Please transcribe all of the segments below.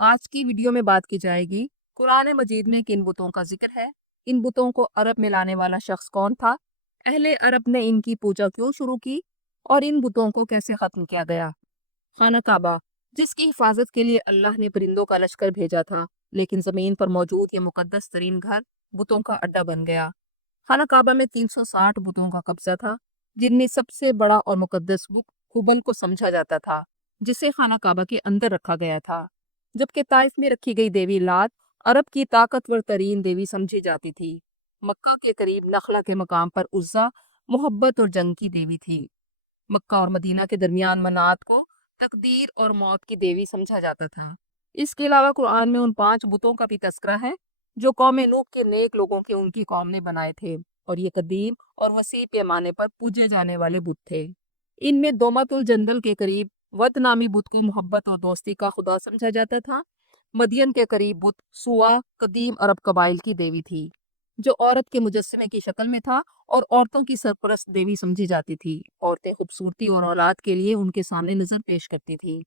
آج کی ویڈیو میں بات کی جائے گی قرآن مجید میں کن بتوں کا ذکر ہے، ان بتوں کو عرب میں لانے والا شخص کون تھا، اہل عرب نے ان کی پوجا کیوں شروع کی اور ان بتوں کو کیسے ختم کیا گیا۔ خانہ کعبہ، جس کی حفاظت کے لیے اللہ نے پرندوں کا لشکر بھیجا تھا، لیکن زمین پر موجود یہ مقدس ترین گھر بتوں کا اڈا بن گیا۔ خانہ کعبہ میں 360 بتوں کا قبضہ تھا، جن میں سب سے بڑا اور مقدس بت ہبل کو سمجھا جاتا تھا، جسے خانہ کعبہ کے اندر رکھا گیا تھا، جبکہ طائف میں رکھی گئی دیوی لات عرب کی طاقتور ترین دیوی سمجھی جاتی تھی۔ مکہ کے قریب نخلا کے مقام پر عزا محبت اور جنگ کی دیوی تھی۔ مکہ اور مدینہ کے درمیان منات کو تقدیر اور موت کی دیوی سمجھا جاتا تھا۔ اس کے علاوہ قرآن میں ان 5 بتوں کا بھی تذکرہ ہے جو قوم نوح کے نیک لوگوں کے ان کی قوم نے بنائے تھے، اور یہ قدیم اور وسیع پیمانے پر پوجے جانے والے بت تھے۔ ان میں دومت الجندل کے قریب ود نامی بت کو محبت اور دوستی کا خدا سمجھا جاتا تھا۔ مدین کے قریب بت سوا قدیم عرب قبائل کی دیوی تھی، جو عورت کے مجسمے کی شکل میں تھا اور عورتوں کی سرپرست دیوی سمجھی جاتی تھی۔ عورتیں خوبصورتی اور اولاد کے لیے ان کے سامنے نظر پیش کرتی تھی۔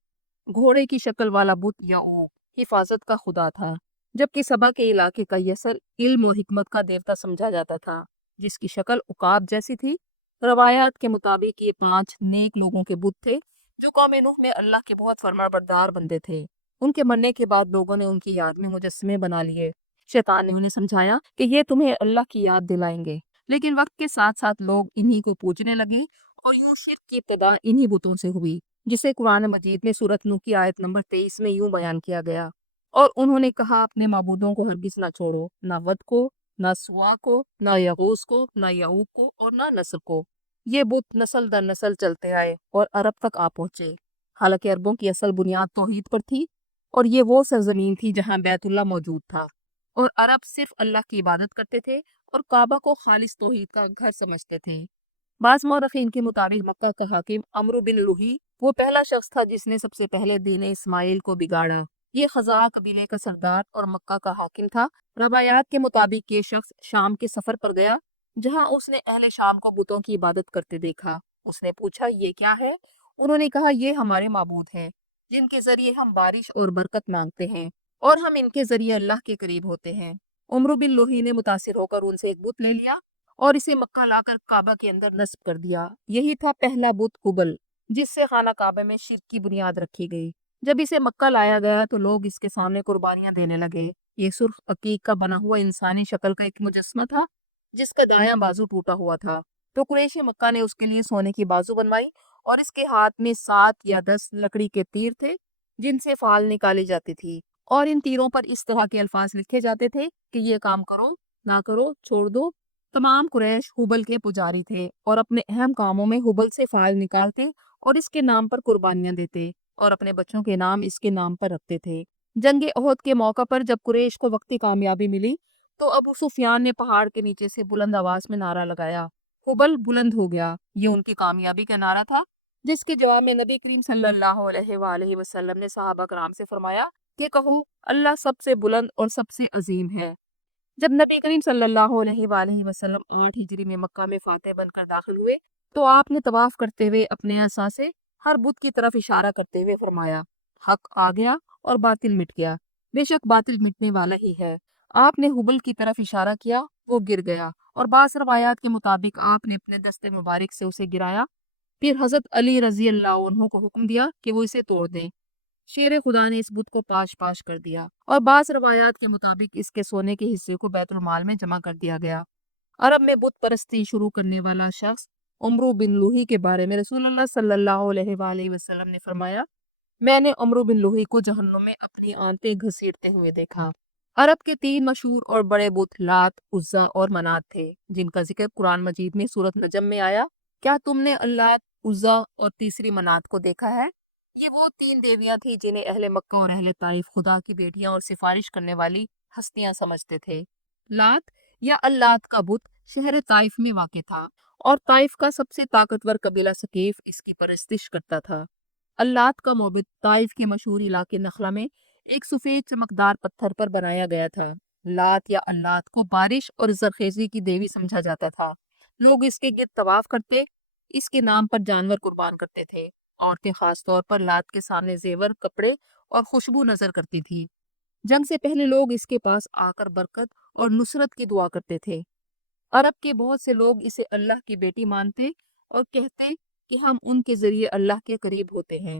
گھوڑے کی شکل والا بت یعوق حفاظت کا خدا تھا، جبکہ سبا کے علاقے کا یسر علم و حکمت کا دیوتا سمجھا جاتا تھا، جس کی شکل عقاب جیسی تھی۔ روایات کے مطابق یہ 5 نیک لوگوں کے بت تھے جو قوم نوح میں اللہ کے بہت فرمانبردار بندے تھے۔ ان کے مرنے کے بعد لوگوں نے ان کی یاد میں مجسمے بنا لیے۔ شیطان نے انہیں سمجھایا کہ یہ تمہیں اللہ کی یاد دلائیں گے، لیکن وقت کے ساتھ ساتھ لوگ انہی کو پوجنے لگے اور یوں شرک کی ابتدا انہی بتوں سے ہوئی، جسے قرآن مجید میں سورۃ نوح کی آیت نمبر 23 میں یوں بیان کیا گیا: اور انہوں نے کہا اپنے معبودوں کو ہرگز نہ چھوڑو، نہ ود کو، نہ سوا کو، نہ یغوث کو، نہ یعوق کو اور نہ نصر کو۔ یہ بت نسل در نسل چلتے آئے اور عرب تک آ پہنچے۔ حالانکہ عربوں کی اصل بنیاد توحید پر تھی، اور یہ وہ سرزمین تھی جہاں بیت اللہ موجود تھا، اور عرب صرف اللہ کی عبادت کرتے تھے اور کعبہ کو خالص توحید کا گھر سمجھتے تھے۔ بعض مورخین کے مطابق مکہ کا حاکم عمرو بن لوہی وہ پہلا شخص تھا جس نے سب سے پہلے دین اسماعیل کو بگاڑا۔ یہ خزاعہ قبیلے کا سردار اور مکہ کا حاکم تھا۔ روایات کے مطابق یہ شخص شام کے سفر پر گیا، جہاں اس نے اہل شام کو بتوں کی عبادت کرتے دیکھا۔ اس نے پوچھا یہ کیا ہے؟ انہوں نے کہا یہ ہمارے معبود ہیں، جن کے ذریعے ہم بارش اور برکت مانگتے ہیں، اور ہم ان کے ذریعے اللہ کے قریب ہوتے ہیں۔ عمرو بن لوہی نے متاثر ہو کر ان سے ایک بت لے لیا اور اسے مکہ لا کر کعبہ کے اندر نصب کر دیا۔ یہی تھا پہلا بت ہبل، جس سے خانہ کعبہ میں شرک کی بنیاد رکھی گئی۔ جب اسے مکہ لایا گیا تو لوگ اس کے سامنے قربانیاں دینے لگے۔ یہ سرخ عقیق کا بنا ہوا انسانی شکل کا ایک مجسمہ تھا، جس کا دایاں بازو ٹوٹا ہوا تھا۔ تو قریش مکہ نے اس کے لیے سونے کی بازو بنوائی، اور اس کے ہاتھ میں 7 یا 10 لکڑی کے تیر تھے جن سے فال نکالی جاتی تھی، اور ان تیروں پر اس طرح کے الفاظ لکھے جاتے تھے کہ یہ کام کرو، نہ کرو، چھوڑ دو۔ تمام قریش ہبل کے پجاری تھے اور اپنے اہم کاموں میں ہبل سے فال نکالتے اور اس کے نام پر قربانیاں دیتے، اور اپنے بچوں کے نام اس کے نام پر رکھتے تھے۔ جنگ احد کے موقع پر جب قریش کو وقتی کامیابی ملی تو ابو سفیان نے پہاڑ کے نیچے سے بلند آواز میں نعرہ لگایا: ہبل بلند ہو گیا۔ یہ ان کی کامیابی کا نعرہ تھا، جس کے جواب میں نبی کریم صلی اللہ علیہ وآلہ وسلم نے صحابہ کرام سے فرمایا کہ کہو اللہ سب سے بلند اور سب سے عظیم ہے۔ جب نبی کریم صلی اللہ علیہ وآلہ وسلم 8 ہجری میں مکہ میں فاتح بن کر داخل ہوئے تو آپ نے طواف کرتے ہوئے اپنے عصا سے ہر بت کی طرف اشارہ کرتے ہوئے فرمایا: حق آ گیا اور باطل مٹ گیا، بے شک باطل مٹنے والا ہی ہے۔ آپ نے ہبل کی طرف اشارہ کیا، وہ گر گیا، اور بعض روایات کے مطابق آپ نے اپنے دست مبارک سے اسے گرایا۔ پھر حضرت علی رضی اللہ عنہ کو حکم دیا کہ وہ اسے توڑ دیں۔ شیر خدا نے اس بت کو پاش پاش کر دیا، اور بعض روایات کے مطابق اس کے سونے کے حصے کو بیت المال میں جمع کر دیا گیا۔ عرب میں بت پرستی شروع کرنے والا شخص عمرو بن لوہی کے بارے میں رسول اللہ صلی اللہ علیہ وآلہ وسلم نے فرمایا: میں نے عمرو بن لوہی کو جہنم میں اپنی آنتیں گھسیٹتے ہوئے دیکھا۔ عرب کے 3 مشہور اور بڑے بت لات، عزا اور منات تھے، جن کا ذکر قرآن مجید میں سورۃ نجم میں آیا: کیا تم نے اللات، عزا اور تیسری منات کو دیکھا ہے؟ یہ وہ 3 دیویاں تھیں جنہیں اہل مکہ اور اہل طائف خدا کی بیٹیاں اور سفارش کرنے والی ہستیاں سمجھتے تھے۔ لات یا اللات کا بت شہر طائف میں واقع تھا، اور طائف کا سب سے طاقتور قبیلہ ثقیف اس کی پرستش کرتا تھا۔ اللات کا معبد طائف کے مشہور علاقے نخلا میں ایک سفید چمکدار پتھر پر بنایا گیا تھا۔ لات یا اللات کو بارش اور زرخیزی کی دیوی سمجھا جاتا تھا۔ لوگ اس کے گرد طواف کرتے، اس کے نام پر جانور قربان کرتے تھے۔ عورتیں خاص طور پر لات کے سامنے زیور، کپڑے اور خوشبو نظر کرتی تھی۔ جنگ سے پہلے لوگ اس کے پاس آ کر برکت اور نصرت کی دعا کرتے تھے۔ عرب کے بہت سے لوگ اسے اللہ کی بیٹی مانتے اور کہتے کہ ہم ان کے ذریعے اللہ کے قریب ہوتے ہیں۔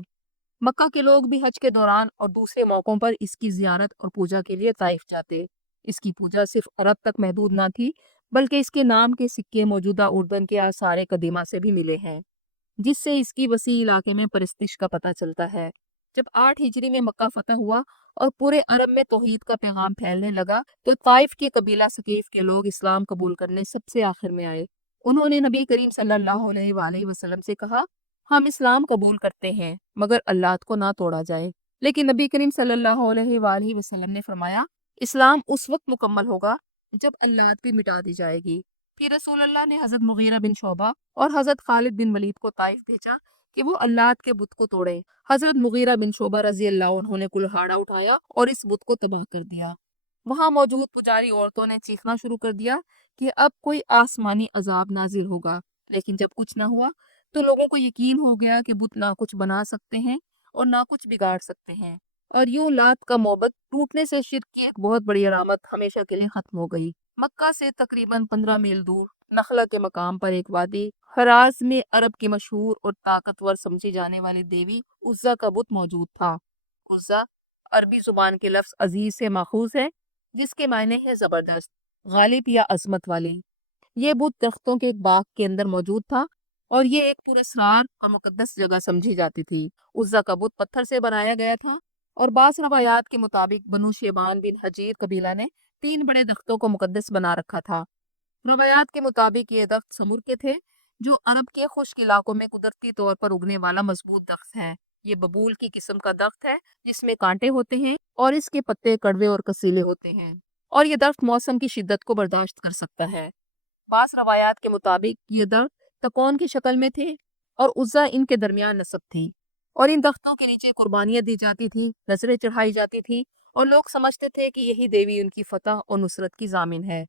مکہ کے لوگ بھی حج کے دوران اور دوسرے موقعوں پر اس کی زیارت اور پوجا کے لیے طائف جاتے۔ اس کی پوجا صرف عرب تک محدود نہ تھی، بلکہ اس کے نام کے سکے موجودہ اردن کے آثار قدیمہ سے بھی ملے ہیں، جس سے اس کی وسیع علاقے میں پرستش کا پتہ چلتا ہے۔ جب 8 ہجری میں مکہ فتح ہوا اور پورے عرب میں توحید کا پیغام پھیلنے لگا تو طائف کے قبیلہ ثقیف کے لوگ اسلام قبول کرنے سب سے آخر میں آئے۔ انہوں نے نبی کریم صلی اللہ علیہ وآلہ وسلم سے کہا، ہم اسلام قبول کرتے ہیں مگر اللات کو نہ توڑا جائے۔ لیکن نبی کریم صلی اللہ علیہ وآلہ وسلم نے فرمایا، اسلام اس وقت مکمل ہوگا جب اللات بھی مٹا دی جائے گی۔ پھر رسول اللہ نے حضرت مغیرہ بن شعبہ اور حضرت خالد بن ولید کو طائف بھیجا کہ وہ اللات کے بت کو توڑے۔ حضرت مغیرہ بن شعبہ رضی اللہ عنہ نے کلہاڑا اٹھایا اور اس بت کو تباہ کر دیا۔ وہاں موجود پجاری عورتوں نے چیخنا شروع کر دیا کہ اب کوئی آسمانی عذاب نازل ہوگا، لیکن جب کچھ نہ ہوا تو لوگوں کو یقین ہو گیا کہ بت نہ کچھ بنا سکتے ہیں اور نہ کچھ بگاڑ سکتے ہیں، اور یوں لات کا معبد ٹوٹنے سے شرک کی ایک بہت بڑی علامت ہمیشہ کے لیے ختم ہو گئی۔ مکہ سے تقریباً 15 میل دور نخلا کے مقام پر ایک وادی حراز میں عرب کی مشہور اور طاقتور سمجھی جانے والی دیوی عزا کا بت موجود تھا۔ عزا عربی زبان کے لفظ عزیز سے ماخوذ ہے، جس کے معنی ہے زبردست، غالب یا عظمت والی۔ یہ بت درختوں کے ایک باغ کے اندر موجود تھا اور یہ ایک پراسرار اور مقدس جگہ سمجھی جاتی تھی۔ عزا کا بت پتھر سے بنایا گیا تھا اور بعض روایات کے مطابق بنو شیبان بن حجیر قبیلہ نے 3 بڑے درختوں کو مقدس بنا رکھا تھا۔ روایات کے مطابق یہ درخت سمر کے تھے، جو عرب کے خشک علاقوں میں قدرتی طور پر اگنے والا مضبوط درخت ہے۔ یہ ببول کی قسم کا درخت ہے جس میں کانٹے ہوتے ہیں اور اس کے پتے کڑوے اور کسیلے ہوتے ہیں، اور یہ درخت موسم کی شدت کو برداشت کر سکتا ہے۔ بعض روایات کے مطابق یہ درخت تکون کی شکل میں تھے اور عزا ان کے درمیان نصب تھی، اور ان درختوں کے نیچے قربانیاں دی جاتی تھیں، نذریں چڑھائی جاتی تھیں، اور لوگ سمجھتے تھے کہ یہی دیوی ان کی فتح اور نصرت کی ضامن ہے۔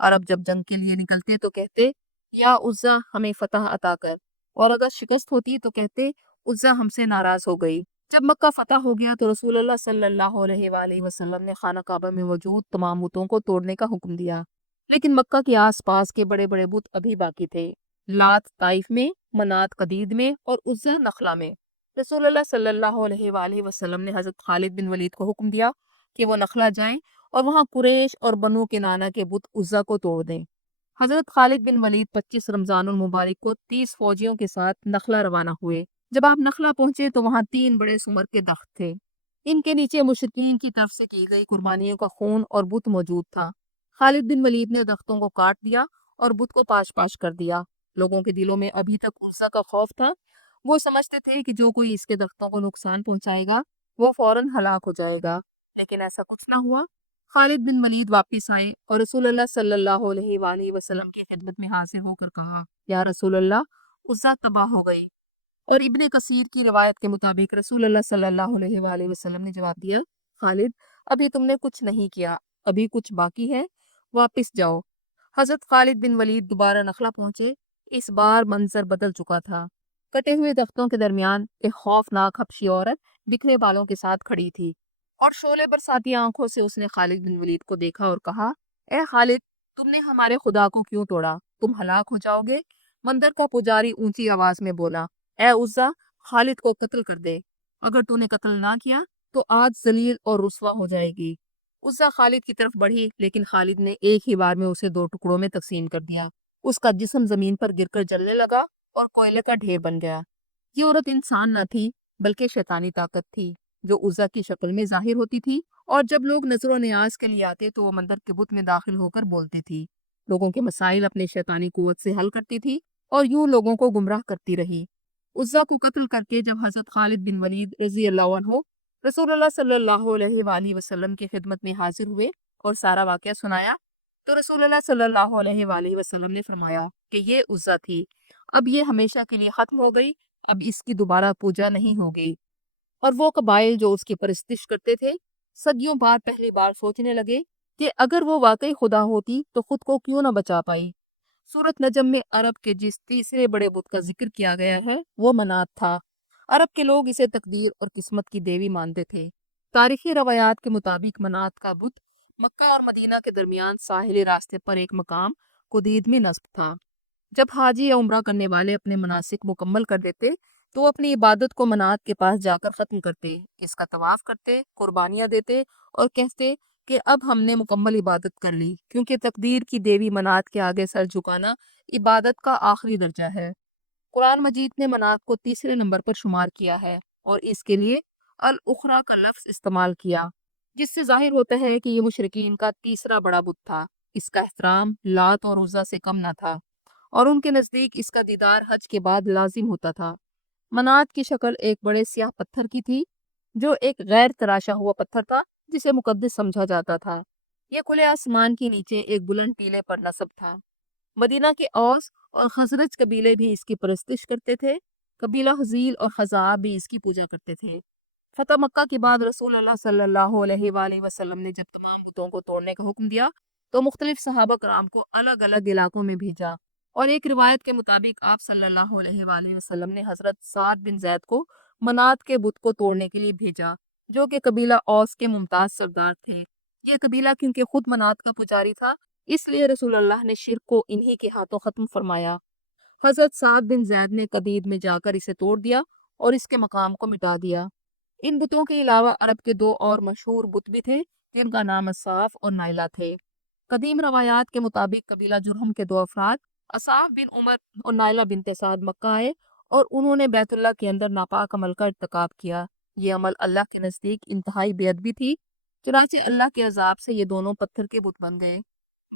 عرب جب جنگ کے لیے نکلتے تو کہتے، یا عزا ہمیں فتح عطا کر، اور اگر شکست ہوتی تو کہتے، عزا ہم سے ناراض ہو گئی۔ جب مکہ فتح ہو گیا تو رسول اللہ صلی اللہ علیہ وآلہ وسلم نے خانہ کعبہ میں موجود تمام بتوں کو توڑنے کا حکم دیا، لیکن مکہ کے آس پاس کے بڑے بڑے بت ابھی باقی تھے، لات طائف میں، منات قدید میں، اور عزا نخلا میں۔ رسول اللہ صلی اللہ علیہ وآلہ وسلم نے حضرت خالد بن ولید کو حکم دیا کہ وہ نخلا جائیں اور وہاں قریش اور بنو کنانہ کے بت عزا کو توڑ دیں۔ حضرت خالد بن ولید 25 رمضان المبارک کو 30 فوجیوں کے ساتھ نخلا روانہ ہوئے۔ جب آپ نخلا پہنچے تو وہاں 3 بڑے سمر کے درخت تھے۔ ان کے نیچے مشرکین کی طرف سے کی گئی قربانیوں کا خون اور بت موجود تھا۔ خالد بن ولید نے درختوں کو کاٹ دیا اور بت کو پاش پاش کر دیا۔ لوگوں کے دلوں میں ابھی تک عزا کا خوف تھا۔ وہ سمجھتے تھے کہ جو کوئی اس کے درختوں کو نقصان پہنچائے گا وہ فوراً ہلاک ہو جائے گا، لیکن ایسا کچھ نہ ہوا۔ خالد بن ولید واپس آئے اور رسول اللہ صلی اللہ علیہ وآلہ وسلم کی خدمت میں حاضر ہو کر کہا، یا رسول اللہ، عزا تباہ ہو گئی۔ اور ابن کثیر کی روایت کے مطابق رسول اللہ صلی اللہ علیہ وآلہ وسلم نے جواب دیا، خالد، ابھی تم نے کچھ نہیں کیا، ابھی کچھ باقی ہے، واپس جاؤ۔ حضرت خالد بن ولید دوبارہ نخلا پہنچے۔ اس بار منظر بدل چکا تھا۔ کٹے ہوئے درختوں کے درمیان ایک خوفناک حبشی عورت بکھرے بالوں کے ساتھ کھڑی تھی، اور شعلے برساتی آنکھوں سے اس نے خالد بن ولید کو دیکھا اور کہا، اے خالد، تم نے ہمارے خدا کو کیوں توڑا؟ تم ہلاک ہو جاؤ گے۔ مندر کا پجاری اونچی آواز میں بولا، اے عزا، خالد کو قتل کر دے، اگر تو نے قتل نہ کیا تو آج ذلیل اور رسوا ہو جائے گی۔ عزا خالد کی طرف بڑھی، لیکن خالد نے ایک ہی بار میں اسے 2 ٹکڑوں میں تقسیم کر دیا۔ اس کا جسم زمین پر گر کر جلنے لگا اور کوئلے کا ڈھیر بن گیا۔ یہ عورت انسان نہ تھی بلکہ شیطانی طاقت تھی جو عزا کی شکل میں ظاہر ہوتی تھی، اور جب لوگ نظر و نیاز کے لیے آتے تو وہ مندر کے بت میں داخل ہو کر بولتی تھی، لوگوں کے مسائل اپنے شیطانی قوت سے حل کرتی تھی اور یوں لوگوں کو گمراہ کرتی رہی۔ عزا کو قتل کر کے جب حضرت خالد بن ولید رضی اللہ عنہ رسول اللہ صلی اللہ علیہ وآلہ وسلم کی خدمت میں حاضر ہوئے اور سارا واقعہ سنایا تو رسول اللہ صلی اللہ علیہ وآلہ وسلم نے فرمایا کہ یہ عزا تھی، اب یہ ہمیشہ کے لیے ختم ہو گئی، اب اس کی دوبارہ پوجا نہیں ہوگی۔ اور وہ قبائل جو اس کی پرستش کرتے تھے صدیوں بعد پہلی بار سوچنے لگے کہ اگر وہ واقعی خدا ہوتی تو خود کو کیوں نہ بچا پائی۔ سورۃ نجم میں عرب کے جس تیسرے بڑے بت کا ذکر کیا گیا ہے وہ منات تھا۔ عرب کے لوگ اسے تقدیر اور قسمت کی دیوی مانتے تھے۔ تاریخی روایات کے مطابق منات کا بت مکہ اور مدینہ کے درمیان ساحلی راستے پر ایک مقام قدید میں نصب تھا۔ جب حاجی یا عمرہ کرنے والے اپنے مناسک مکمل کر دیتے تو وہ اپنی عبادت کو منات کے پاس جا کر ختم کرتے، اس کا طواف کرتے، قربانیاں دیتے اور کہتے کہ اب ہم نے مکمل عبادت کر لی، کیونکہ تقدیر کی دیوی منات کے آگے سر جھکانا عبادت کا آخری درجہ ہے۔ قرآن مجید نے منات کو تیسرے نمبر پر شمار کیا ہے اور اس کے لیے الاخری کا لفظ استعمال کیا، جس سے ظاہر ہوتا ہے کہ یہ مشرکین کا تیسرا بڑا بت تھا۔ اس کا احترام لات اور عزا سے کم نہ تھا اور ان کے نزدیک اس کا دیدار حج کے بعد لازم ہوتا تھا۔ منات کی شکل ایک بڑے سیاہ پتھر کی تھی جو ایک غیر تراشا ہوا پتھر تھا جسے مقدس سمجھا جاتا تھا۔ یہ کھلے آسمان کے نیچے ایک بلند ٹیلے پر نصب تھا۔ مدینہ کے اوس اور خزرج قبیلے بھی اس کی پرستش کرتے تھے۔ قبیلہ حذیل اور خزاعہ بھی اس کی پوجا کرتے تھے۔ فتح مکہ کے بعد رسول اللہ صلی اللہ علیہ وآلہ وسلم نے جب تمام بتوں کو توڑنے کا حکم دیا تو مختلف صحابہ کرام کو الگ الگ علاقوں میں بھیجا، اور ایک روایت کے مطابق آپ صلی اللہ علیہ وآلہ وسلم نے حضرت سعد بن زید کو منات کے بت کو توڑنے کے لیے بھیجا، جو کہ قبیلہ اوس کے ممتاز سردار تھے۔ یہ قبیلہ کیونکہ خود منات کا پجاری تھا، اس لیے رسول اللہ نے شرک کو انہی کے ہاتھوں ختم فرمایا۔ حضرت سعد بن زید نے قدید میں جا کر اسے توڑ دیا اور اس کے مقام کو مٹا دیا۔ ان بتوں کے علاوہ عرب کے دو اور مشہور بت بھی تھے جن کا نام اصاف اور نائلہ تھے۔ قدیم روایات کے مطابق قبیلہ جرہم کے دو افراد اصاف بن عمر اور نائلہ بنت سعد مکہ آئے اور انہوں نے بیت اللہ کے اندر ناپاک عمل کا ارتکاب کیا۔ یہ عمل اللہ کے نزدیک انتہائی بے ادبی تھی، چنانچہ اللہ کے عذاب سے یہ دونوں پتھر کے بت بن گئے۔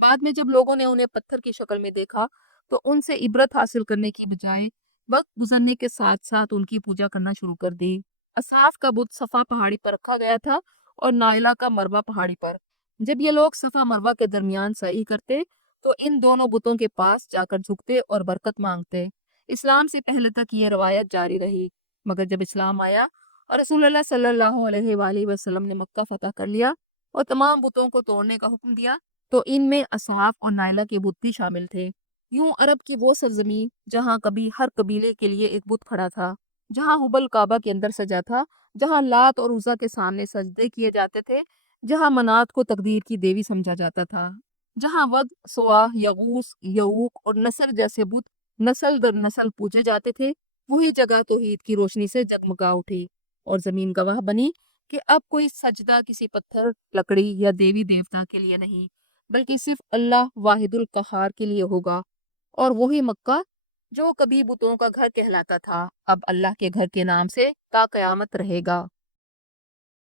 بعد میں جب لوگوں نے انہیں پتھر کی شکل میں دیکھا تو ان سے عبرت حاصل کرنے کی بجائے وقت گزرنے کے ساتھ ساتھ ان کی پوجا کرنا شروع کر دی۔ اصحاف کا بت صفا پہاڑی پر رکھا گیا تھا اور نائلہ کا مروہ پہاڑی پر۔ جب یہ لوگ صفا مروہ کے درمیان سعی کرتے تو ان دونوں بتوں کے پاس جا کر جھکتے اور برکت مانگتے۔ اسلام سے پہلے تک یہ روایت جاری رہی، مگر جب اسلام آیا اور رسول اللہ صلی اللہ علیہ وآلہ وسلم نے مکہ فتح کر لیا اور تمام بتوں کو توڑنے کا حکم دیا تو ان میں اصحاف اور نائلہ کے بت بھی شامل تھے۔ یوں عرب کی وہ سرزمین جہاں کبھی ہر قبیلے کے لیے ایک بت کھڑا تھا، جہاں حبل کعبہ کے اندر سجا تھا، جہاں لات اور عزا کے سامنے سجدے کیے جاتے تھے، جہاں منات کو تقدیر کی دیوی سمجھا جاتا تھا، جہاں ود، سوا، یغوث، یعوق اور نصر جیسے بت نسل در نسل پوجے جاتے تھے، وہی جگہ توحید کی روشنی سے جگمگا اٹھی اور زمین گواہ بنی کہ اب کوئی سجدہ کسی پتھر، لکڑی یا دیوی دیوتا کے لیے نہیں، بلکہ صرف اللہ واحد القہار کے لیے ہوگا، اور وہی مکہ جو کبھی بتوں کا گھر کہلاتا تھا اب اللہ کے گھر کے نام سے تا قیامت رہے گا۔